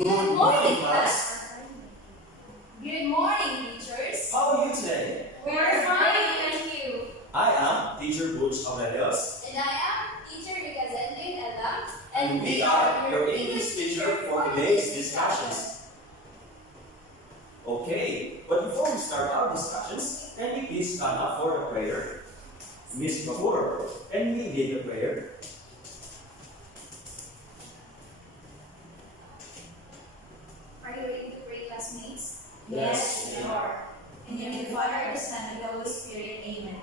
Good morning, class. Good morning, teachers. How are you today? We're fine, thank you. I am Teacher Butch Aurelius. And I am Teacher Vicazendin Ella. And we are your English teacher for today's discussions. Okay, but before we start our discussions, can we please stand up for the prayer? Miss Babur, can we lead the prayer? Are you ready to pray, classmates? Yes, we are. In the name of the Father, the Son, and the Holy Spirit. Amen.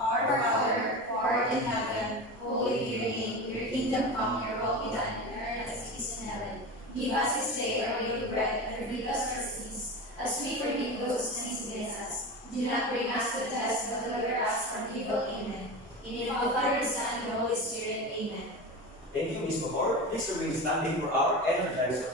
Our Father, who art in heaven, holy be your name. Your kingdom come, your will be done, on earth as it is in heaven. Give us this day our daily bread, and forgive us our sins, as we forgive those who sin against us. Do not bring us to test, but deliver us from evil. Amen. In the name of the Father, the Son, and the Holy Spirit. Amen. Thank you, Miss Babur. Please remain standing for our energizer.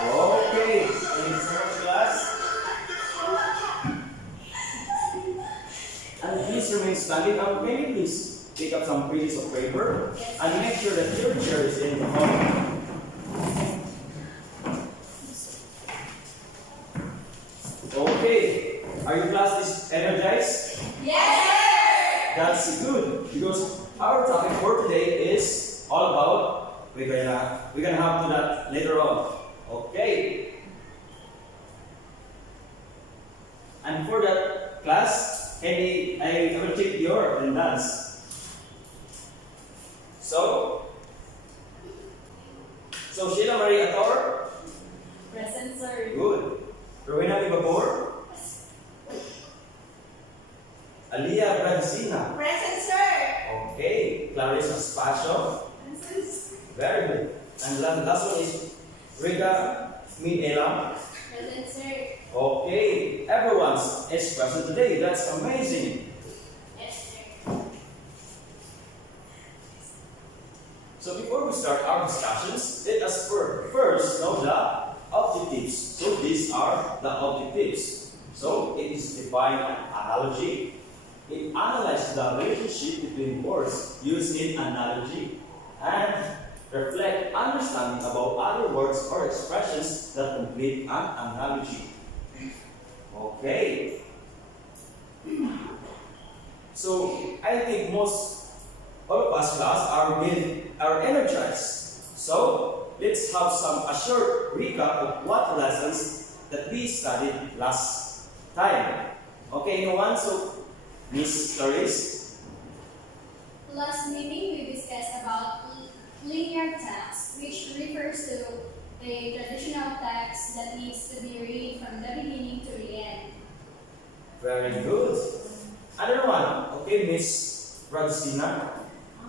Okay, thank you so much, class. And please remain standing up. Can you please pick up some pages of paper and make sure that your chair is in the hall. Okay, are you class energized? Yes! That's good because our topic for today is all about we're gonna have to that later on. Okay. And for that class, I will take your attendance. So Sheila Marie Ator, Present, sir. good. Rowena Ibabor, Aliyah Brancina, Present, sir. okay. Clarissa Spacio, very good. And last one is Riga Miela. Present, sir. Okay, everyone is present today. That's amazing. Yes, sir. So before we start our discussions, let us first know the objectives. So these are the objectives. So it is define an analogy. It analyzes the relationship between words used in analogy and reflect understanding about other words or expressions that complete an analogy. Okay. So I think most all of us class are energized. So let's have a short recap of what lessons that we studied last time. Okay, no one? So Miss Clarice. Last meeting, we discussed about linear text, which refers to a traditional text that needs to be read from the beginning to the end. Very good. Another one. Okay, Miss Radistina.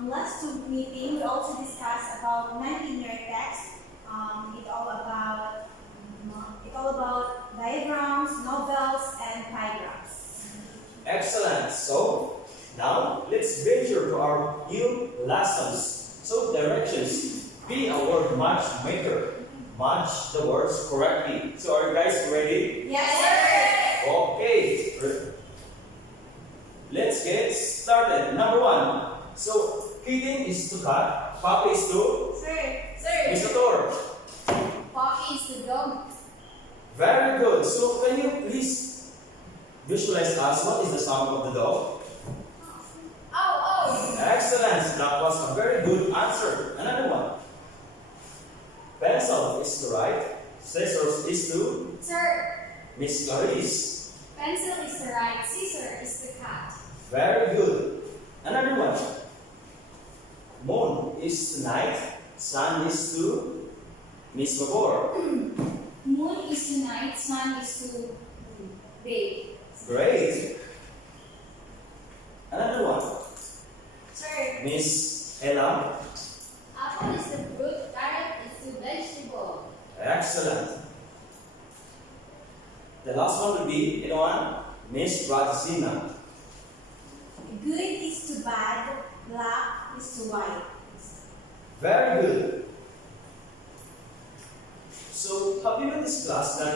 Last meeting, we also discussed about nonlinear text. It's all about diagrams, novels, and diagrams. Excellent. So now let's venture to our new lessons. So directions. Be a word matchmaker. Match match the words correctly. So are you guys ready? Yes, sir. Okay. Let's get started. Number 1. So kitten is to cat, puppy is to Sir. Mr. Thor. Poppy is the dog. Very good. So can you please visualize us what is the sound of the dog? Oh. Excellent. That was a very good answer. Another one. Pencil is to right. Scissors is to Sir, Miss Clarice. pencil is the right, scissor is the cat. Very good. Another one. Moon is to night. Sun is to Miss Babor. Moon is to night, sun is to day. Great. Another one. Sir. Miss Ella. Apple is the fruit, carrot is the vegetable. Excellent. The last one will be, anyone? Miss Radisina. Good is to bad, black is to white. Very good. So, have you noticed class that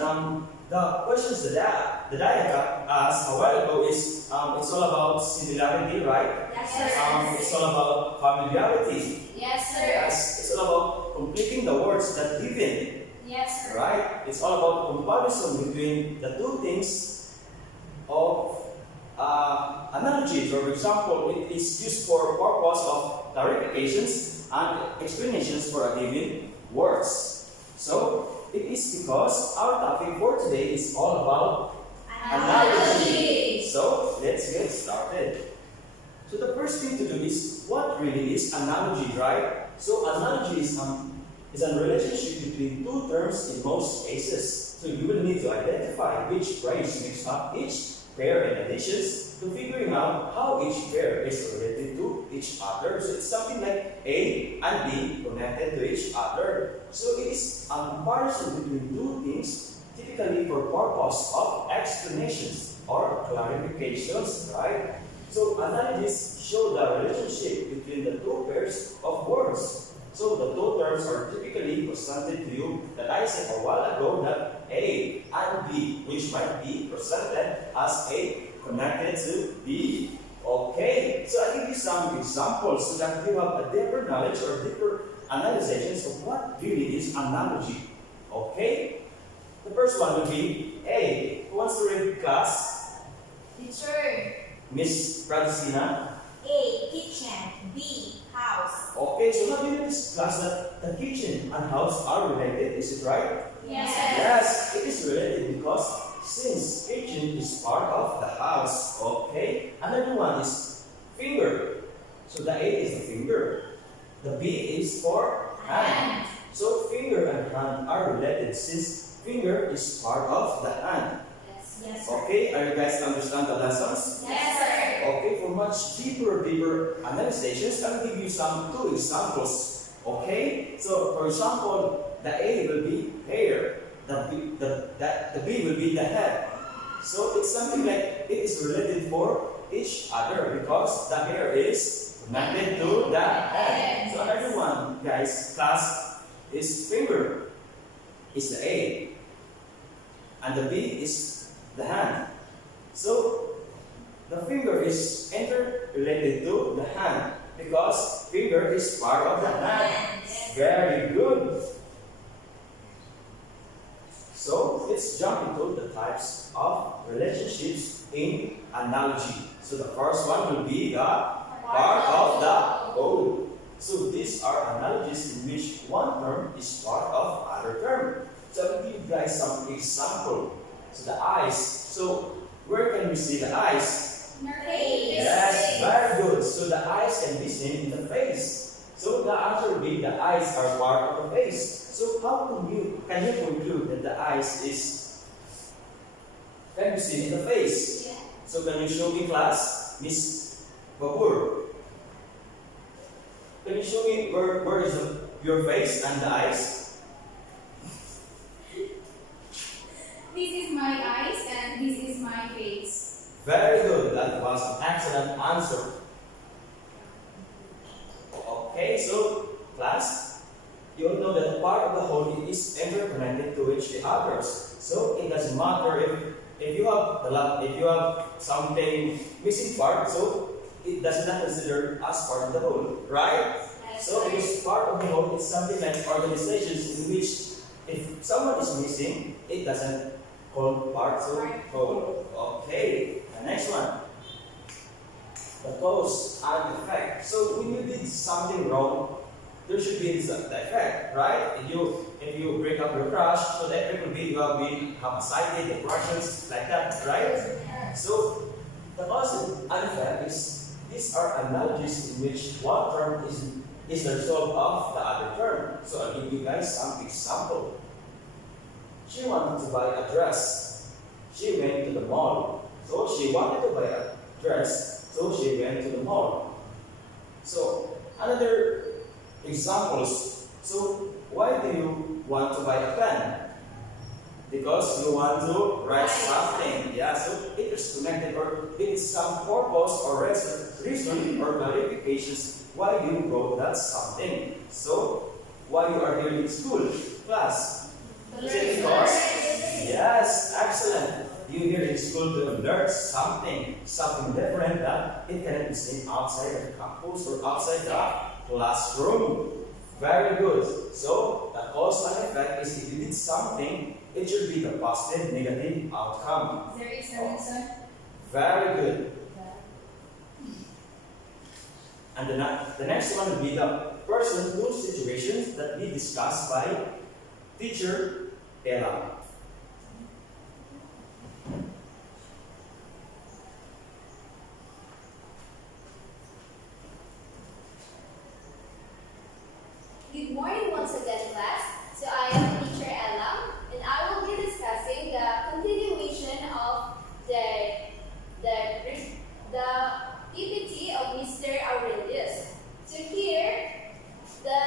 the questions that I got asked a while ago is it's all about similarity, right? Yes, sir. It's all about familiarity. Yes, sir. Yes, it's all about completing the words that given, Yes, sir. right? It's all about comparison between the two things of analogy. For example, it is used for purpose of clarifications and explanations for a given words. So, it is because our topic for today is all about analogy. So, let's get started. So, the first thing to do is what really is analogy, right? So, analogy is a relationship between two terms in most cases. So, you will need to identify which phrase makes up each pair in additions to figuring out how each pair is related to each other. So it's something like A and B connected to each other. So it is a comparison between two things, typically for purpose of explanations or clarifications, right? So analogies show the relationship between the two pairs of words. So the two terms are typically presented to you that I said a while ago that A and B, which might be presented as A connected to B. Okay, so I give you some examples so that you have a deeper knowledge or deeper analysis of what really is analogy. Okay, the first one will be A. Who wants to read class? Teacher. Miss Pradisina. A. Kitchen. B. House. Okay, so now you notice class that the kitchen and house are related, is it right? Yes. Yes, it is related because since kitchen is part of the house, okay? Another one is finger. So the A is the finger. The B is for hand. So finger and hand are related since finger is part of the hand. Yes. Yes, sir. Okay, are you guys understand the lessons? Yes, sir. Okay, for much deeper analysis, I'll give you two examples. Okay, so for example, the A will be hair, the B will be the head. So it's something like it is related for each other because the hair is connected to the head. So another one, guys, class is finger, is the A, and the B is the hand. So the finger is interrelated to the hand because finger is part of the hand. Very good. So let's jump into the types of relationships in analogy. So the first one will be the part of the whole. So these are analogies in which one term is part of other term. So I'll give you guys some example. So the eyes. So where can we see the eyes? In our face. Yes, very good. So the eyes can be seen in the face. So the answer will be the eyes are part of the face. So how can you conclude that the eyes can be seen in the face? Yeah. So can you show me class, Miss Babur? Can you show me where is your face and the eyes? This is my eyes and this is my face. Very good. That was an excellent answer. Okay, so class, you all know that part of the whole is interconnected encourage the others. So it doesn't matter if you have if you have something missing part, so it does not consider as part of the whole, right? So because part of the whole is something like organizations in which if someone is missing, it doesn't call part of whole. Okay, the next one. The cause and effect. So when you did something wrong, there should be the effect, right? If you break up your crush, so the effect will be you have been homicited, depressions, like that, right? So the cause and effect is these are analogies in which one term is the result of the other term. So I'll give you guys some example. She wanted to buy a dress. She went to the mall. So she wanted to buy a dress. So she went to the mall. So another examples. So why do you want to buy a pen? Because you want to write something. Yeah, so it is connected or it is some purpose or reason or verifications why you wrote that something. So why you are here in school? Class. Because yes, excellent. You here in school to learn something different that it cannot be seen outside the campus or outside the classroom. Very good. So the cause and effect is if you did something, it should be the positive, negative outcome. There is a reason. Very good. And the next one will be the person whose situations that we discussed by teacher Ella. Good morning once again, class. So I am teacher Ella, and I will be discussing the continuation of the PPT of Mr. Aurelius. So here, the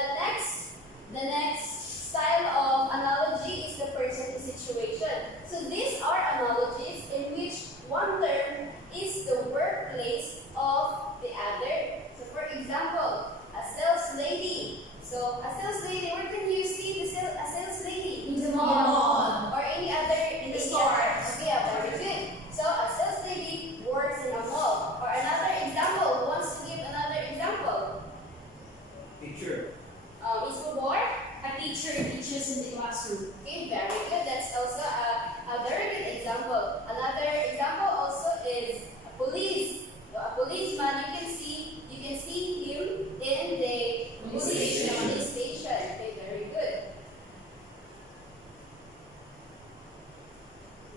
next style of analogy is the person to situation. So these are analogies in which one term is the workplace of the other. So for example, a sales lady. So a sales lady, where can you see a sales lady? In the mall. Or any other In the stores. Okay, very good. So a sales lady works in a mall. Or another example, who wants to give another example? Teacher. Miss Bobor? A teacher teaches in the classroom. Okay, very good. That's also a very good example. Another example also is a police. So a policeman, you can see him in the police station. Okay, very good.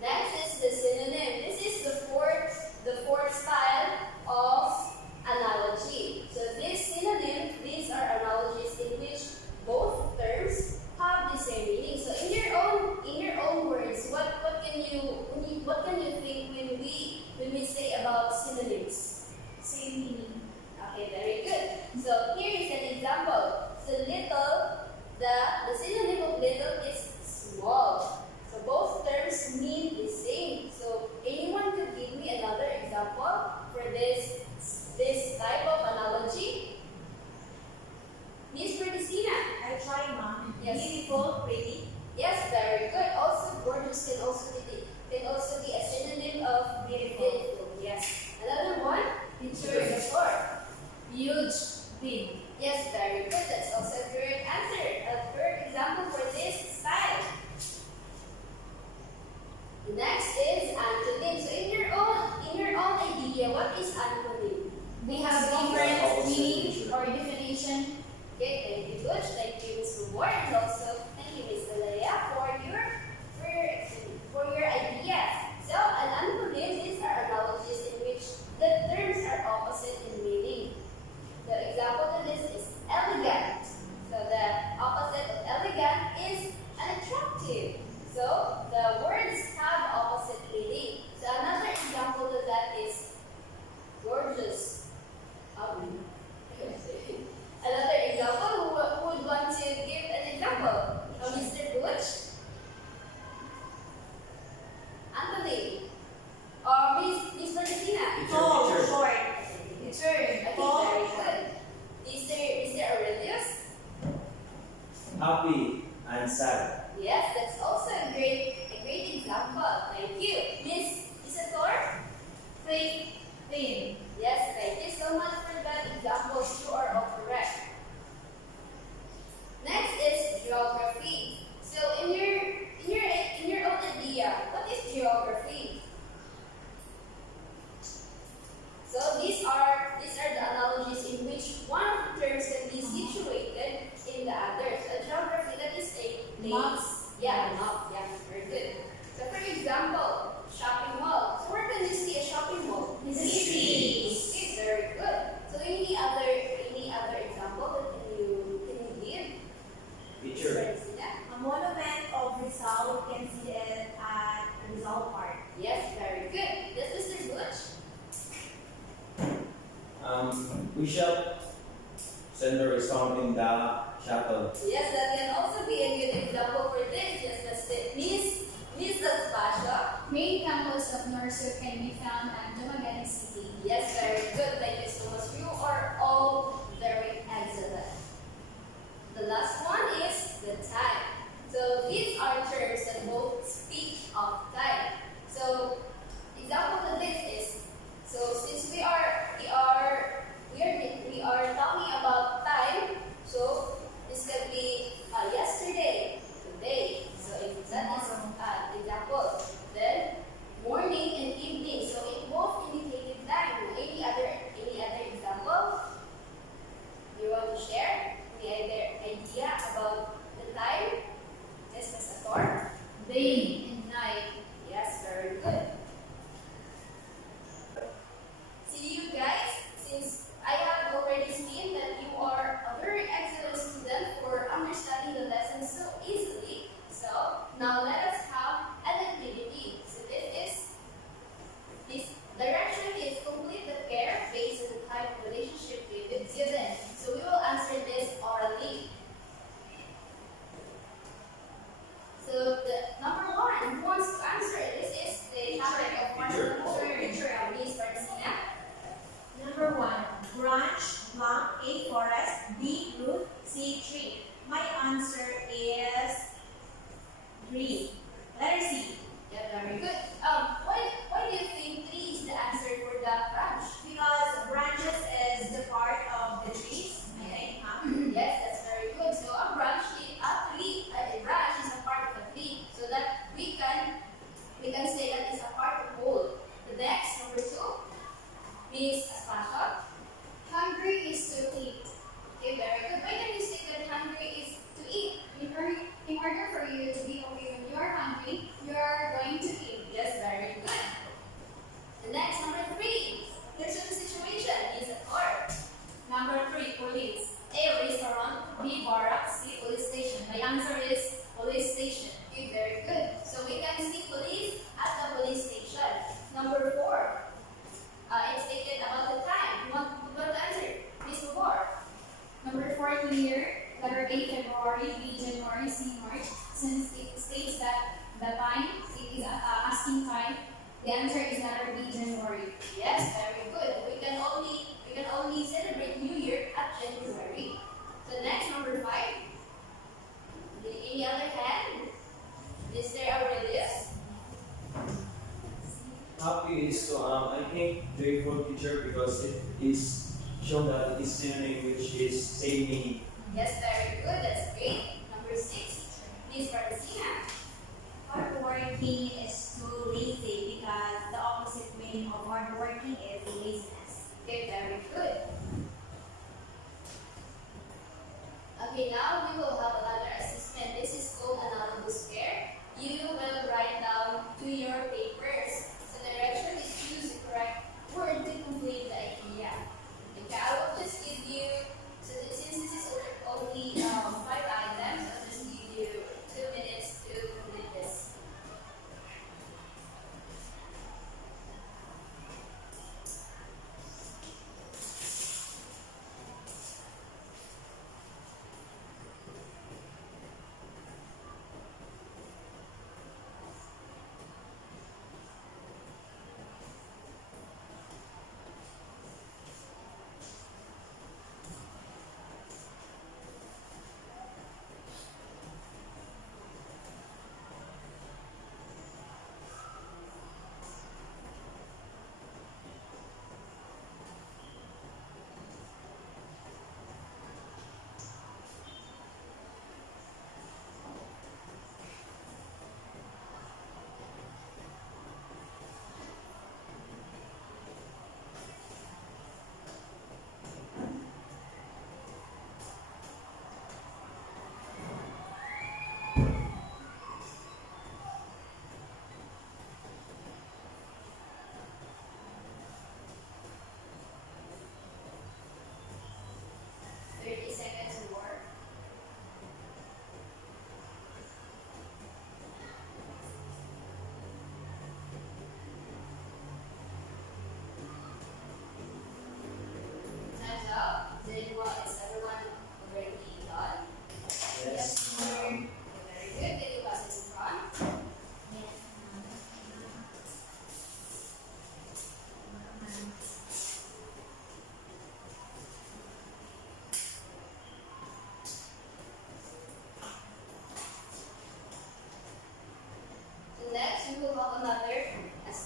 Next is the synonym. This is the fourth style of analogy. So these are analogies in which both terms have the same meaning. So in your own words, what can you think when we say about synonyms? Same meaning. Okay, very good. So here is an example. So little, the synonym of little is small. So both terms mean the same. So anyone could give me another example for this type of analogy? Miss Bertisina. I try, Mom. Yes. Beautiful, pretty. Yes, very good. Also, gorgeous can also be a synonym of beautiful. Yes. Another one. Picture the floor. Huge, big. Yes, very good. That's also a correct answer. A correct example for this style. Next is antonym. So in your own idea, what is antonym? They have different meaning or definition. Okay, thank you, Coach. Thank you, Ms. Reward, and also thank you, Ms. Alea, for your ideas. So an antonym, these are analogies in which the terms are opposite in meaning. The example to this is elegant. So the opposite of elegant is unattractive. So the words have opposite meaning. So another example to that is gorgeous. Another example, who would want to give an example? Mr. Butch? Anthony? Or Miss Bertisina? Tall, Teacher. short. Teacher. Okay, very good. Mr. Aurelius? Happy and sad. Yes, that's also We shall center is found in the shuttle. Yes, that can also be a good example for this. Yes, Miss Natasha. Main campus of Northside can be found at Dumaguete City. Yes, very good. Thank you so much. You are all very excellent. The last one is the time. So these are terms that both speak of time. So example of this is, so since we are talking about time, so this can be yesterday, today. So if that is example. Then morning and evening. So it both indicated time. Any other example you want to share? Any other idea about the time? Yes, Mr. Thor? Day and night. Yes, very good. See you guys, since I have already seen that you are a very excellent student for understanding the lesson so easily. So now let us have an activity. So this direction is complete the pair based on the type of relationship we have given. So we will answer this orally. So the number one, who wants to answer? This is the topic of Teacher. Miss Marcina. Number 1, branch, blank, A, forest, B, root, C, tree. My answer is 3. Letter C. Yeah, very good. Why do you think 3 is the answer for the branch? Because branches is the part of the trees, I think, huh? Yes, that's very good. So a branch is a part of a tree, so that we can say that it's a part of whole. The next, number 2, Miss Aspasia. Hungry is to eat. Okay, very good. Why can you say that hungry is to eat? In order for you to be okay when you are hungry, you are going to eat. Yes, very good. The next, number 3, here's the situation. Is a court. Number 3, police. A, restaurant. B, barracks. C, police station. My answer is police station. Okay, very good. So we can see police at the police station. Number 4, it's stated about the time. You want to answer? Miss Mabor. Number 4 here, letter A, February, B, January, C, March. Since it states that the time, it is asking time, the answer is letter B, January. Yes, very good. We can only celebrate New Year at January. So next, number 5. Any other hand? Mr. Aurelius. Happy is to I think joyful teacher because it is shown that it is synonym which is same meaning. Yes, very good. That's great. Number 6. Miss Marcina. Hardworking is too lazy because the opposite meaning of hardworking is laziness. Okay, very good. Okay, now we will have another assessment. This is called analogous pair. You will write down to your papers. So the direction is choose the correct word to complete the idea. Okay, I will just give you, so since this is only 5 items, I'll just give you 2 minutes to complete this.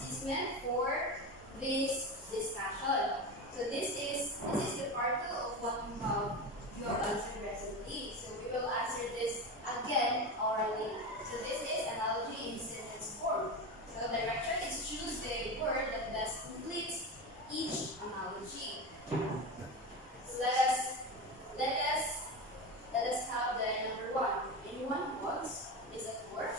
assessment for this discussion. So this is the part 2 of what you have answered recently. So we will answer this again orally. So this is analogy in sentence form. So direction is choose the word that best completes each analogy. So let us have the number 1. Anyone wants? Is it work?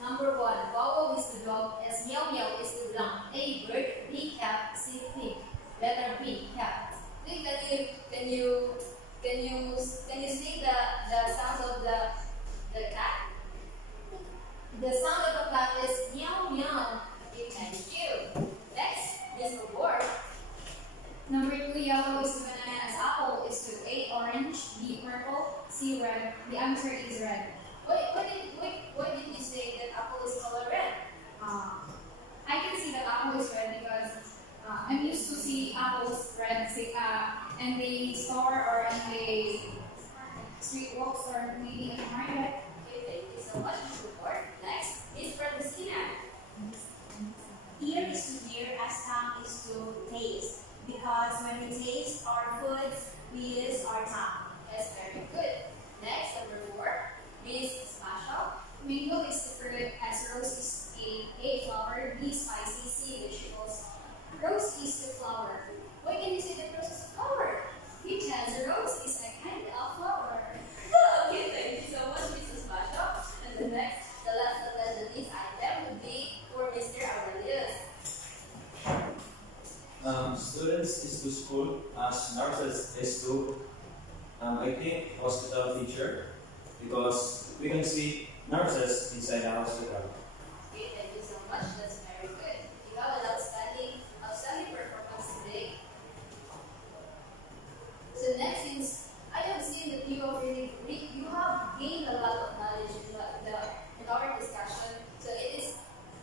Number 1, Wow is the dog, as Meow Meow is the blank. A bird, B cat, C pig. Letter B, cat. Wait, can you sing the sound of the cat? The sound of the cat is meow meow. Okay, thank you. Next, Miss Reward. Number 2, yellow is to banana, as apple is to A orange, B purple, C red. The answer is red. Why did you say that apple is color red? I can see that apple is red because I'm used to see apples red in the store or in the street walks or maybe in the market. Okay, thank you so much, Miss Reward. Next, Miss Francina. Ear is to hear as tongue is to taste. Because when we taste our foods, we use our tongue. Yes, very good. Next, number 4, Miss Special. Mango is the fruit, as rose is A flower, B spicy, C vegetables. Rose is the flower. Why can you say that rose is a flower? Because rose is a kind of flower. Okay, thank you so much, Mrs. Basho. And the last of the least item would be for Mr. Aurelius. Students is to school, as nurses is to, I think, hospital teacher, because we can see nurses inside the hospital. Okay, thank you so much. That's very good. You have an outstanding performance today. So next is, I have seen that you have gained a lot of knowledge in our discussion. So it is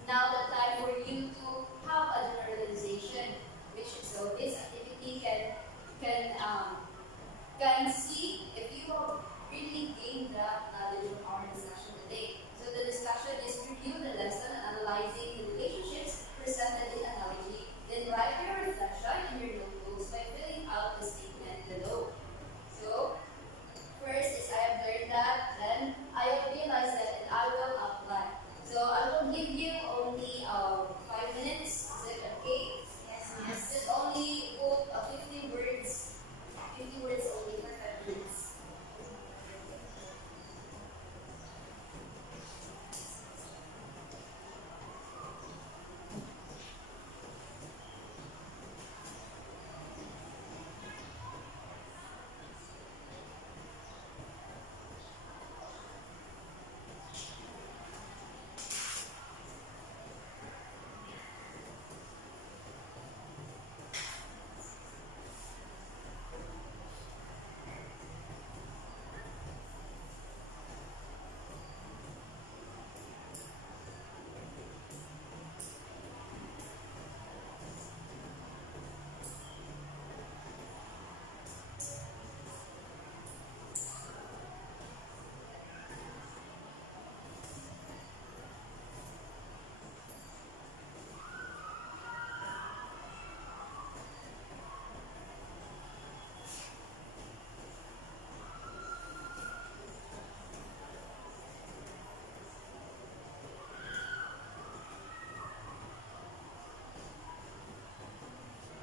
now the time for you to have a generalization, so this activity can see if you have really gained the knowledge of our discussion today. So the discussion is review the lesson and analyzing the relationships presented in analogy. Then write your reflection in your notebooks by filling out the statement below. So first is I have learned that, then I have realized that, and I will apply. So I will give you only 5 minutes. Is it okay? Yes, Just only put 50 words. 50 words only for 5 minutes.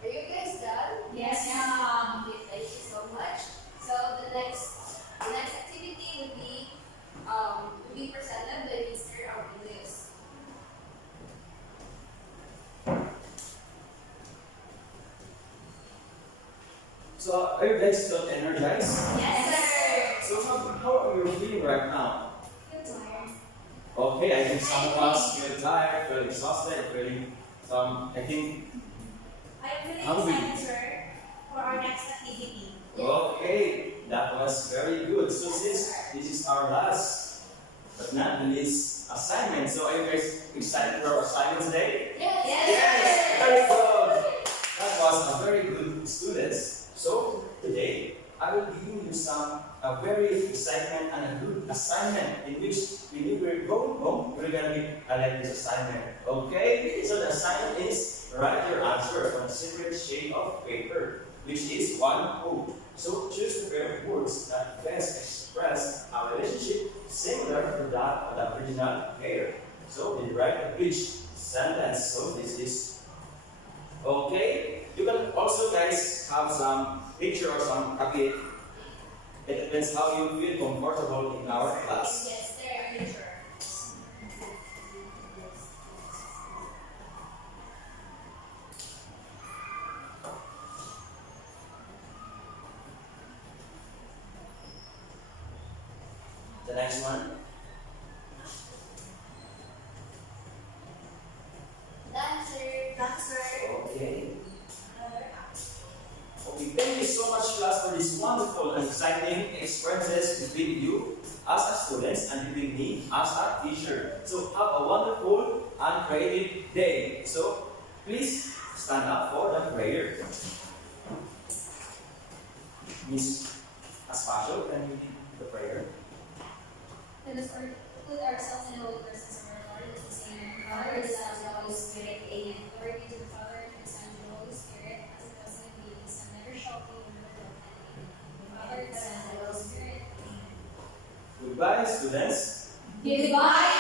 Are you guys done? Yes, Okay, thank you so much. So the next activity would be presented by Mr. Aurelius. So are you guys still energized? Yes, sir. So how are you feeling right now? Okay, I think some of us feel tired, feel exhausted, feeling some, I think, I'm really Hungry. excited, sir, for our next activity. okay, that was very good. So since this is our last, but not the least, assignment, so are you guys excited for our assignment today? Yes, Very good. That was a very good students. So today, I will give you some a very excitement and a good assignment in which when you were going home, we're gonna be like this assignment. Okay? So the assignment is write your answer on a separate sheet of paper, which is one word. So choose the pair of words that best express a relationship similar to that of the original pair. So we write a bridge sentence. So this is okay. You can also guys have some picture or some copy. It depends how you feel comfortable in our class. Yes, there are picture. The next one. Dancer. Okay. Okay, thank you so much class for this wonderful and exciting experiences between you as a students and between me as a teacher. So have a wonderful and creative day. So please stand up for the prayer. Miss Aspacio, can you lead the prayer? Let us put ourselves in the holy presence of our Lord, as we sing in our Father, Father, the the Son, Son, and the Holy Spirit. Amen. Glory be to the Father, and to the Son, and to the Holy Spirit, as it was in the beginning, is and never shall be, world without end. Amen. The Father, the Son, and the Holy Spirit. Amen. Goodbye, students. Goodbye,